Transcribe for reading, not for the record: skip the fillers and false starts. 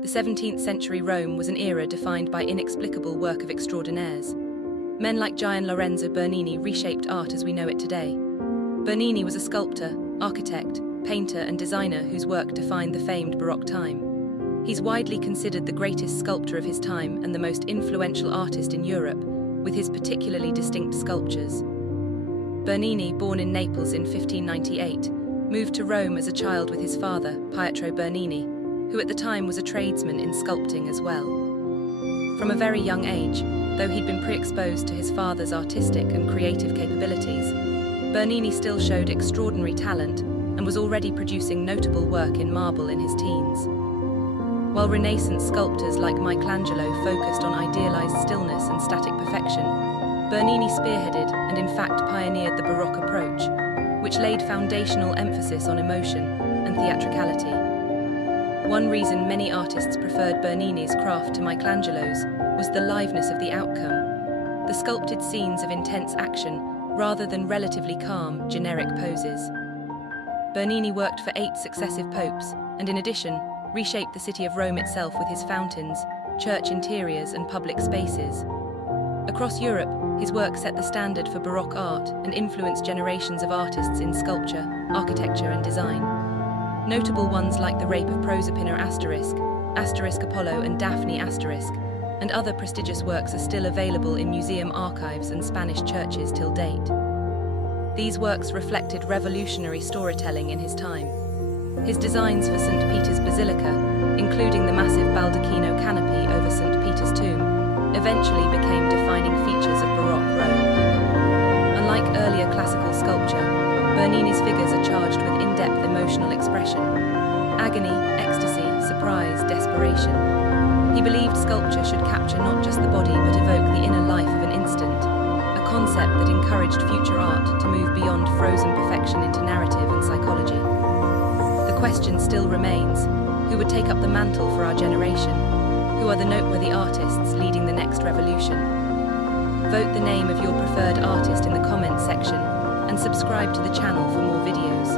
The 17th century Rome was an era defined by inexplicable work of extraordinaires. Men like Gian Lorenzo Bernini reshaped art as we know it today. Bernini was a sculptor, architect, painter and designer whose work defined the famed Baroque time. He's widely considered the greatest sculptor of his time and the most influential artist in Europe, with his particularly distinct sculptures. Bernini, born in Naples in 1598, moved to Rome as a child with his father, Pietro Bernini, who at the time was a tradesman in sculpting as well. From a very young age, though he'd been pre-exposed to his father's artistic and creative capabilities, Bernini still showed extraordinary talent and was already producing notable work in marble in his teens. While Renaissance sculptors like Michelangelo focused on idealized stillness and static perfection, Bernini spearheaded and in fact pioneered the Baroque approach, which laid foundational emphasis on emotion and theatricality. One reason many artists preferred Bernini's craft to Michelangelo's was the liveness of the outcome, the sculpted scenes of intense action rather than relatively calm, generic poses. Bernini worked for 8 successive popes and in addition, reshaped the city of Rome itself with his fountains, church interiors and public spaces. Across Europe, his work set the standard for Baroque art and influenced generations of artists in sculpture, architecture and design. Notable ones like the Rape of Proserpina Asterisk Apollo and Daphne Asterisk, and other prestigious works are still available in museum archives and Spanish churches till date. These works reflected revolutionary storytelling in his time. His designs for St. Peter's Basilica, including the massive baldacchino canopy over St. Peter's tomb, eventually became defining features of Baroque Rome. Unlike earlier classical sculpture, Bernini's figures are charged with in-depth emotional expression: agony, ecstasy, surprise, desperation. He believed sculpture should capture not just the body but evoke the inner life of an instant, a concept that encouraged future art to move beyond frozen perfection into narrative and psychology. The question still remains, who would take up the mantle for our generation? Who are the noteworthy artists leading the next revolution? Vote the name of your preferred artist in the comments section and subscribe to the channel for more videos.